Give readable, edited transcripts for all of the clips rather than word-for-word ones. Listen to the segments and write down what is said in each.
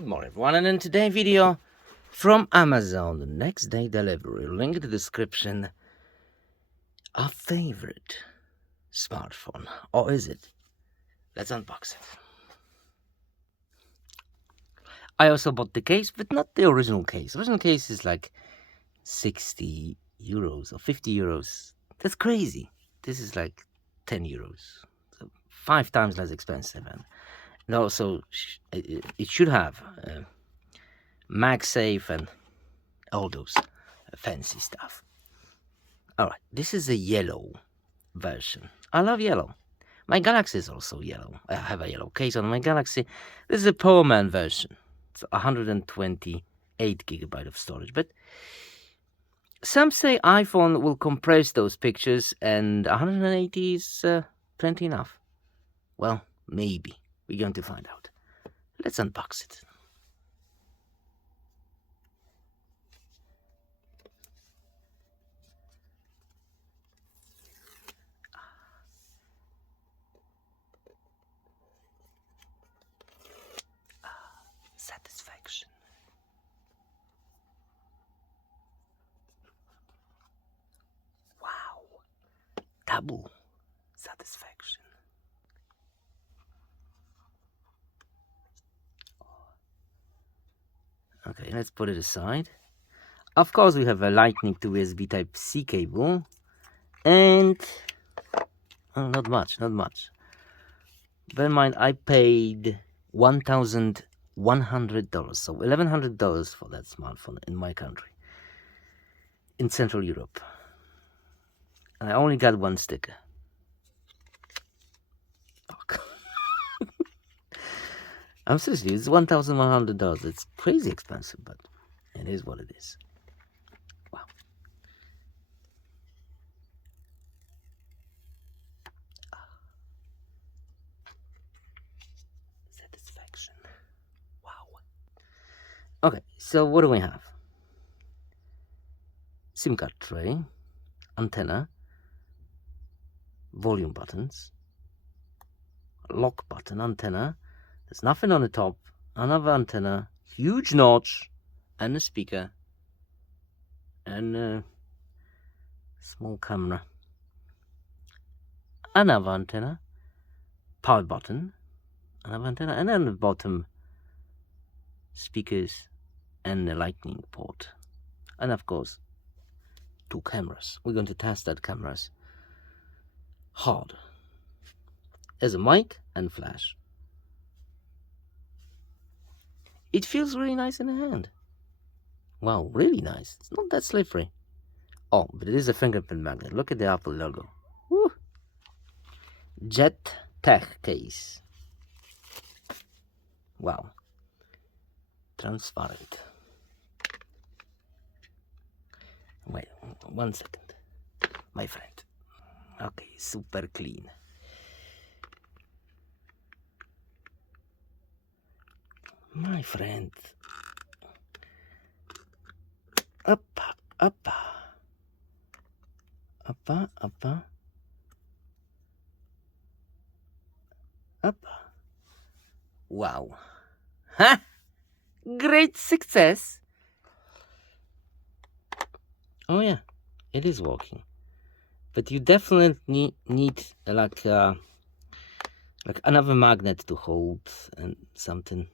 Good morning, everyone, and in today's video from Amazon, the next day delivery, link in the description. Our favorite smartphone, or is it? Let's unbox it. I also bought the case, but not the original case. The original case is like 60 euros or 50 euros. That's crazy. This is like 10 euros, so 5 times less expensive, and also it should have MagSafe and all those fancy stuff. Alright, this is a yellow version. I love yellow. My Galaxy is also yellow. I have a yellow case on my Galaxy. This is a Poor Man version. It's 128 gigabyte of storage. But some say iPhone will compress those pictures and 180 is plenty enough. Well, maybe. We're going to find out. Let's unbox it. Satisfaction. Wow. Double satisfaction. Okay, let's put it aside. Of course, we have a Lightning to USB Type-C cable. And not much. Bear in mind, I paid $1,100, so $1,100 for that smartphone in my country, in Central Europe. And I only got one sticker. I'm seriously, it's $1,100. It's crazy expensive, but it is what it is. Wow. Satisfaction. Wow. Okay, so what do we have? SIM card tray, antenna, volume buttons, lock button, antenna. There's nothing on the top, another antenna, huge notch, and a speaker, and a small camera. Another antenna, power button, another antenna, and then the bottom, speakers, and the lightning port. And of course, 2 cameras. We're going to test that cameras hard. There's a mic and flash. It feels really nice in the hand. Wow, really nice. It's not that slippery. Oh, but it is a fingerprint magnet. Look at the Apple logo. Woo. Jet Tech case. Wow. Transparent. Wait, 1 second. My friend. Okay, super clean. My friend. Up. Wow. Ha! Great success. Oh yeah, it is working. But you definitely need like another magnet to hold and something.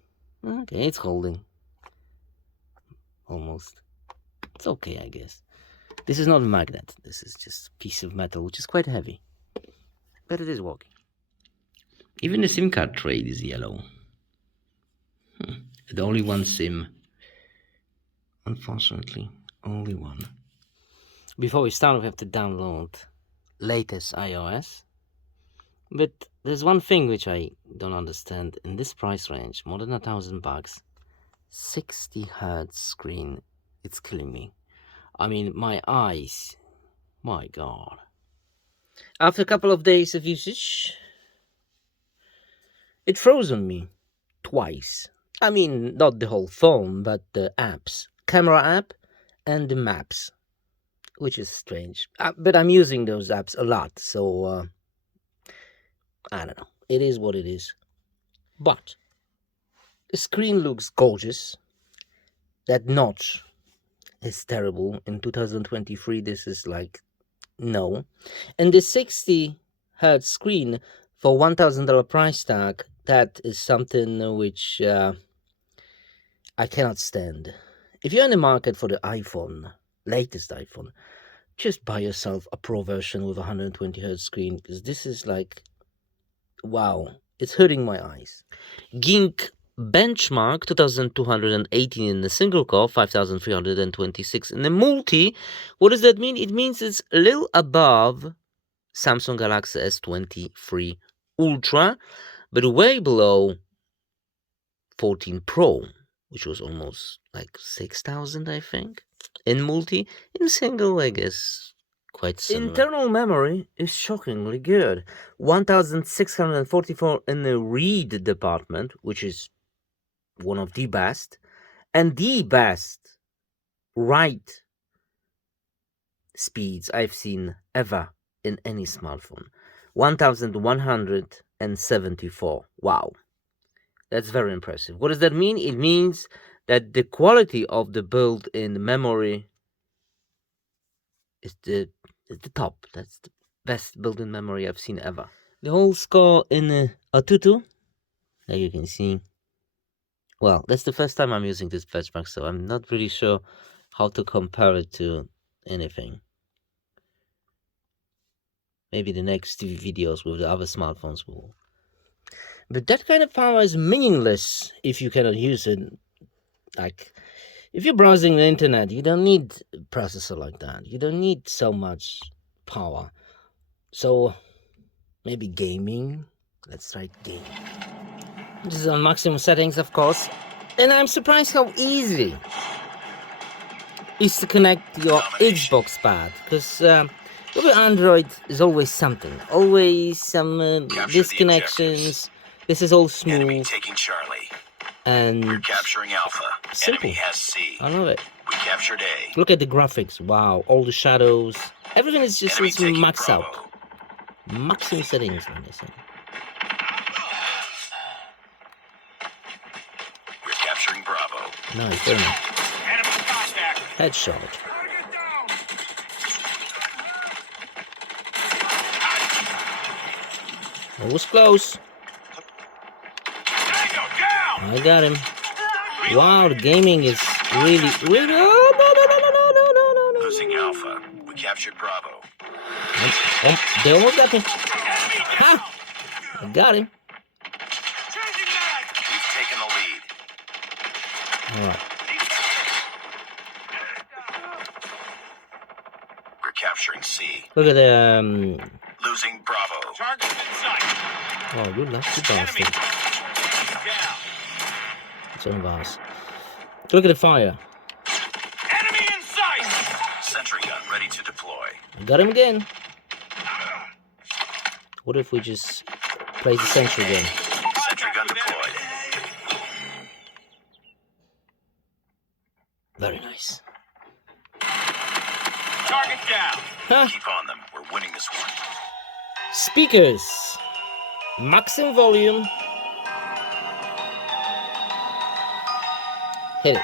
Okay, it's holding. Almost. It's okay, I guess. This is not a magnet. This is just a piece of metal, which is quite heavy. But it is working. Even the SIM card tray is yellow. The only one SIM. Unfortunately, only one. Before we start, we have to download latest iOS. But there's one thing which I don't understand. In this price range, more than $1,000, 60 hertz screen, it's killing me. I mean, my eyes, my God. After a couple of days of usage, it froze on me twice. I mean, not the whole phone, but the apps. Camera app and the maps, which is strange. But I'm using those apps a lot, so I don't know. It is what it is. But The screen looks gorgeous. That notch is terrible. In 2023, this is like, no. And the 60 hertz screen for $1,000 price tag, that is something which I cannot stand. If you're in the market for the iPhone, latest iPhone, just buy yourself a Pro version with a 120 hertz screen, because this is like, wow, it's hurting my eyes. Gink benchmark 2218 in the single core, 5326 in the multi. What does that mean? It means it's a little above Samsung Galaxy S23 Ultra, but way below 14 Pro, which was almost like 6,000, I think, in multi. In single, I guess, quite similar. Internal memory is shockingly good. 1,644 in the read department, which is one of the best, and the best write speeds I've seen ever in any smartphone. 1,174. Wow. That's very impressive. What does that mean? It means that the quality of the built-in memory is the top. That's the best built-in memory I've seen ever. The whole score in Antutu, as you can see. Well, that's the first time I'm using this benchmark, so I'm not really sure how to compare it to anything. Maybe the next videos with the other smartphones will. But that kind of power is meaningless if you cannot use it. Like, if you're browsing the internet, you don't need a processor like that. You don't need so much power. So, maybe gaming. Let's try gaming. This is on maximum settings, of course. And I'm surprised how easy it is to connect your Xbox pad. Because with your Android, is always something. Always some disconnections. This is all smooth. Enemy taking Charlie. And we're capturing Alpha. simple. Enemy has C. I love it. We captured A. Look at the graphics. Wow, all the shadows. Everything is just maxed out. Maximum settings, let me say. We're capturing Bravo. Nice, very nice. Headshot. It was close. I got him. Wow, the gaming is really. Oh, no. Losing Alpha. We captured Bravo. Oh, they almost got me. Ha! I got him. We've taken the lead. All right. We're capturing C. Look at the losing Bravo. Target in sight. Oh, you lucky bastard. It's one of ours. Look at the fire. Enemy in sight. Sentry gun ready to deploy. I got him again. What if we just place the sentry gun? Sentry gun deployed. Very nice. Target down. Huh? Keep on them. We're winning this one. Speakers. Maximum volume. Hit it.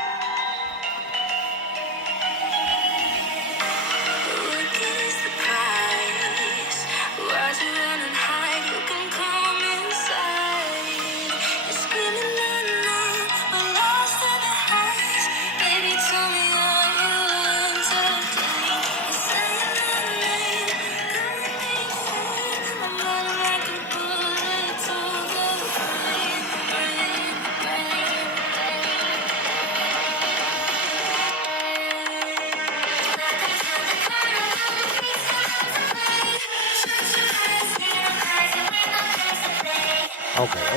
Okay.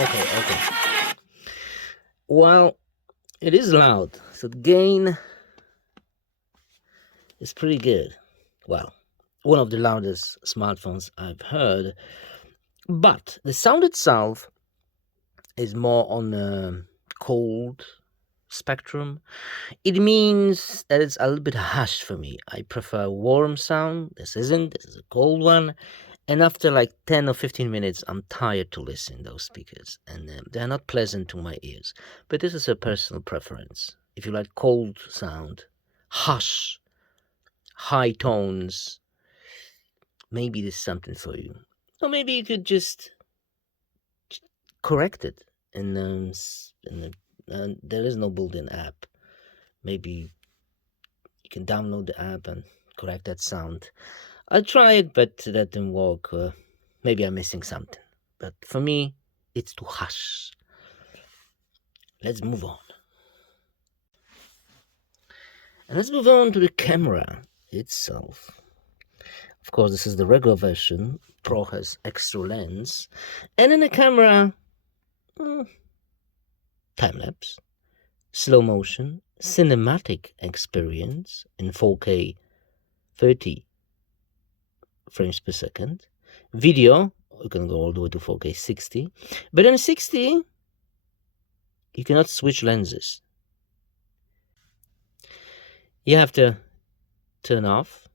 Well, it is loud, so the gain is pretty good. Well, one of the loudest smartphones I've heard, but the sound itself is more on a cold spectrum. It means that it's a little bit harsh for me. I prefer warm sound. This isn't. This is a cold one. And after like 10 or 15 minutes, I'm tired to listen to those speakers, and they're not pleasant to my ears. But this is a personal preference. If you like cold sound, hush, high tones, maybe this is something for you. Or maybe you could just correct it. There is no built-in app. Maybe you can download the app and correct that sound. I tried, but that didn't work. Maybe I'm missing something. But for me, it's too hush. Let's move on. And let's move on to the camera itself. Of course, this is the regular version. Pro has extra lens. And in the camera, time-lapse, slow motion, cinematic experience in 4K 30 frames per second. Video, you can go all the way to 4K 60. But in 60, you cannot switch lenses. You have to turn off,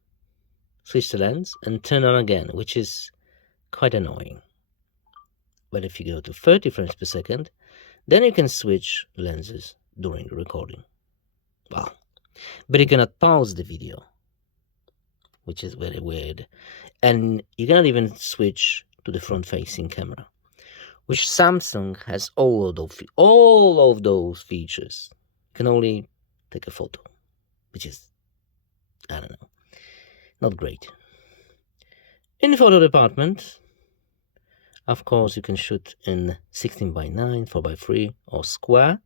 switch the lens, and turn on again, which is quite annoying. But if you go to 30 frames per second, then you can switch lenses during the recording. Well, but you cannot pause the video, which is very weird. And you cannot even switch to the front-facing camera, which Samsung has all of those features. You can only take a photo, which is, I don't know, not great. In the photo department, of course, you can shoot in 16:9, 4:3, or square.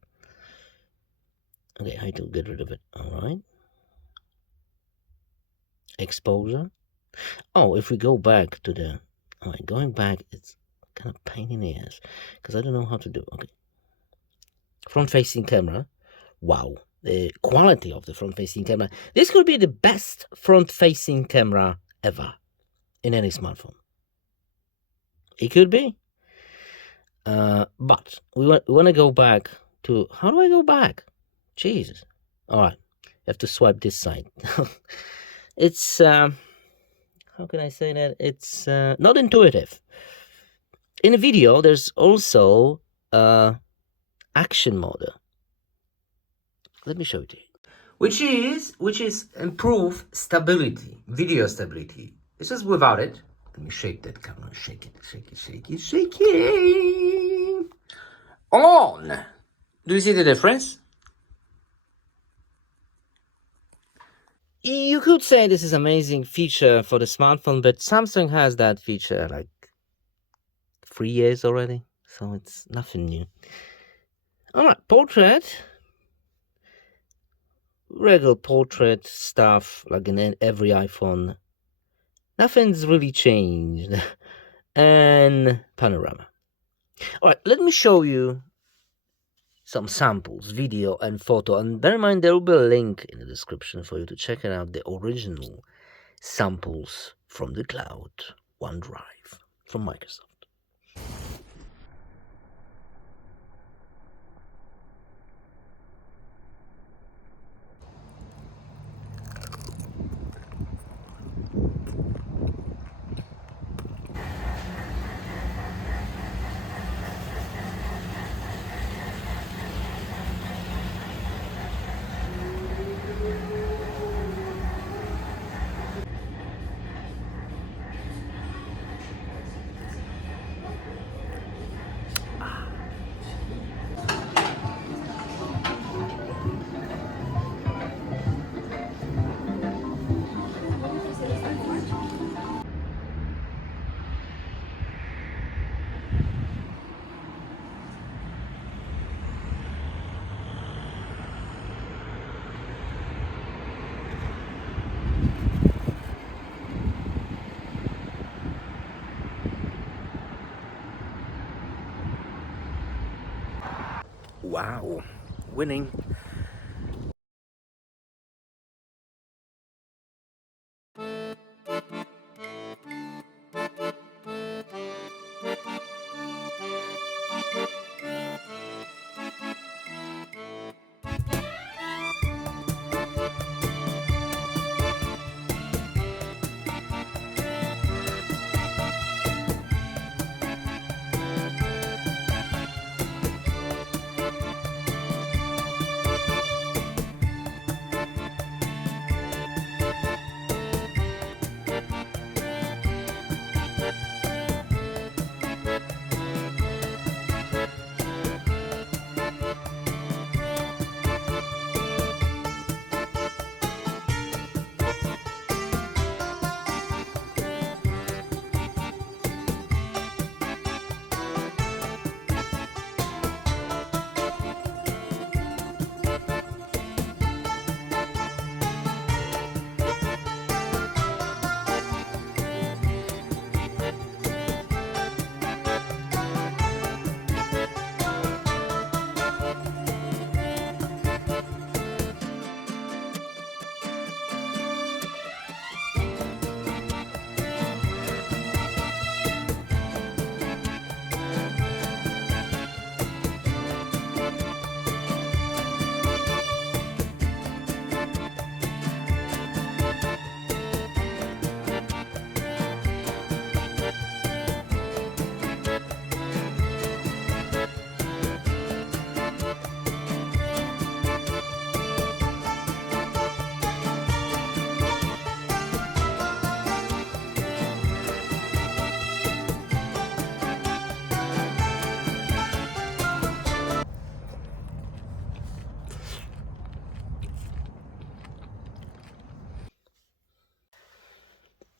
Okay, I have to get rid of it. All right. Exposure. Oh, if we go back to the... All right, going back, it's kind of pain in the ass because I don't know how to do. Okay. Front-facing camera. Wow. The quality of the front-facing camera. This could be the best front-facing camera ever in any smartphone. It could be. But we want to go back to... How do I go back? Jesus. All right. You have to swipe this side. It's... how can I say that? It's not intuitive. In a video, there's also action mode. Let me show it to you. Which is improve stability, video stability. This is without it. Let me shake that camera. Shake it, shake it, shake it, shake it. On. Do you see the difference? You could say this is an amazing feature for the smartphone, but Samsung has that feature like 3 years already, so it's nothing new. All right, portrait. Regular portrait stuff like in every iPhone. Nothing's really changed. And panorama. All right, let me show you some samples, video and photo. And bear in mind, there will be a link in the description for you to check out the original samples from the cloud, OneDrive from Microsoft. Wow, winning.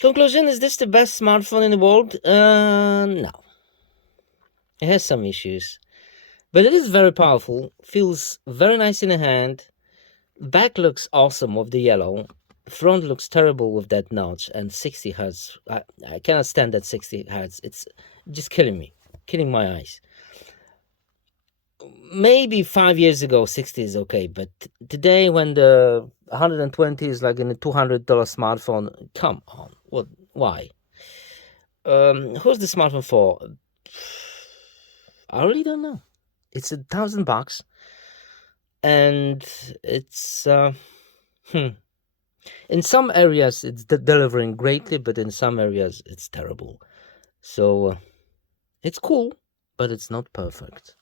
Conclusion, is this the best smartphone in the world? No. It has some issues. But it is very powerful, feels very nice in the hand. Back looks awesome with the yellow. Front looks terrible with that notch and 60 hertz. I cannot stand that 60 hertz. It's just killing me, killing my eyes. Maybe 5 years ago 60 is okay, but today when the 120 is like in a $200 smartphone, come on, what? Why? Who's the smartphone for? I really don't know. It's $1,000, and it's in some areas it's delivering greatly, but in some areas it's terrible. So it's cool, but it's not perfect.